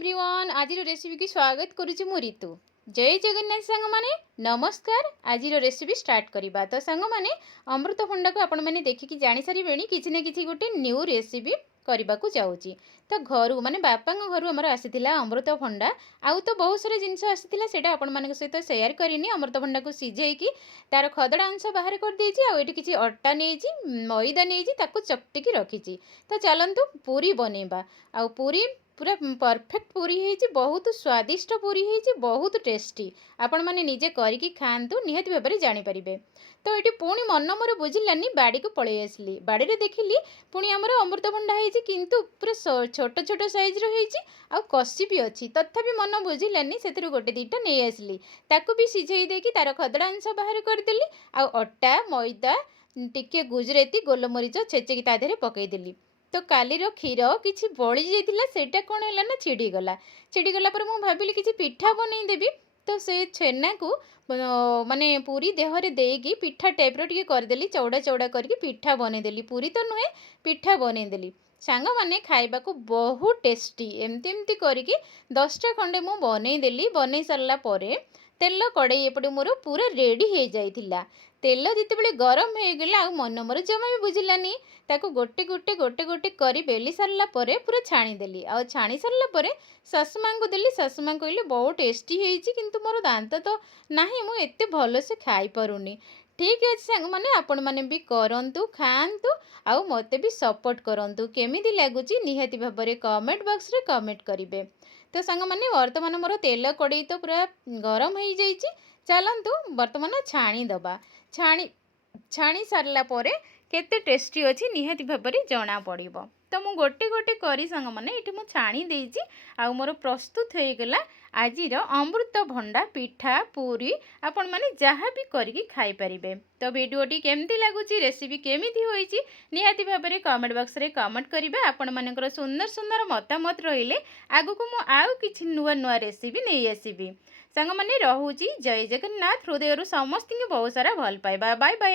Everyone आज recipe की स्वागत करुच्ची मु ऋतु। जय जगन्नाथ सांग माने नमस्कार। आज रेसिपी स्टार्ट करवा तो सांग माने अमृतभंडा को आपण मैंने देखिकी जानी सारे किसी न किसी गोटे न्यू रेसिपी करने को जाऊँगी। तो घर माने बापा घर आमर आसीला अमृतभंडा आउ तो बहुत सारा जिनस आसीला सेटा आपण मान सहित शेयर करनी। अमृतभंडा को सिझेकी तार खदड़ा अंश बाहर कर देछि। आउ एठी किछि अट्टा नेछि मैदा नेछि ताकू चकटिकी रखिछि। तो चलंतु पूरी बनेबा। आउ पूरी पूरा परफेक्ट पूरी है, बहुत स्वादिष्ट पूरी है, बहुत टेस्टी। आपण मैंने निजे करके खातु निहाती भाव में जानीपर। तो ये पुणी मन मोर बुझिलानी बाड़ी को पलि आसली। बाड़ी में देखिली पुणी आमर अमृतभंडा है किंतु पूरा छोट छोट सैज रही आ कषि भी अच्छी तथापि मन बुझिलानी से गोटे दुईटा नहीं आसली। ताकू भी सिझे देकी तार खदड़ा अंश बाहर करदेली। आ अट्टा मैदा टिके गुजराती गोलमरीच छेचिकी ता देहरे पकईदेली। तो कालीर क्षीर किसी बड़ी जाइतिला सेटा कौन है ना छिड़ीगला। छिड़ीगला पर मुझे भाविली किसी पिठा बनईदेवी। तो से छेना को माने पूरी देहरे देकी पिठा टाइप्र टी करदेली। चौड़ा चौड़ा करके पिठा बनईदेली। पूरी तो नुहे पिठा बनईदेली। सांग मैंने खाइबा को बहुत टेस्टी एमती एमती करके 10टा खंडे मु बनईदेली। बनई सारा तेल कड़े एपटे मोर पूरा रेडी हो जाइथिला। तेल जितेबाला गरम हो गला आ मन मोर जमा भी बुझिलानी। ताको गोटे गोटे गोटे गोटे करी बेली सारा पूरा छाणीदेली। आ छाणी सारा शाशुमा को देली। शाशुमा कहले बहुत टेस्टी होइछि किंतु मोर दांत तो नाही मु एते भल से खाई परुनी। ठीक अच्छे सांग मैंने आपण मैंने भी करंतु खातु आउ मते भी सपोर्ट करंतु। केमिति लागुची निहाती भाव में कमेंट बॉक्स रे कमेंट करिवे। तो सांग मैंने वर्तमान मोर तेल कड़े तो पूरा गरम हो जाइछि। चलंतु वर्तमान छाणी दबा। छाणी सारला परे केते टेस्टी अच्छी निहाती भाव में जना पड़ो। तो मु गोटे गोटे करी सांग मैंने ये मुझे छाणी देछि। आउ मोर प्रस्तुत हो गला आजिर अमृतभंडा पिठा पूरी आपण माने जहाँ भी करके खाई परिबे। तो वीडियोटी केमती लगुच रेसिपी केमिति होइछि निहाती भाव में कमेंट बॉक्स रे कमेंट करिवे। आपण मानकर सुंदर सुंदर मतामत रहिले आगु को मु आउ किछि नुआ नुआ रेसिपी नहीं आसीबी। सांग माने रहूची जय जगन्नाथ। हृदय समस्त बहुत सारा भल पाइबा। Bye bye.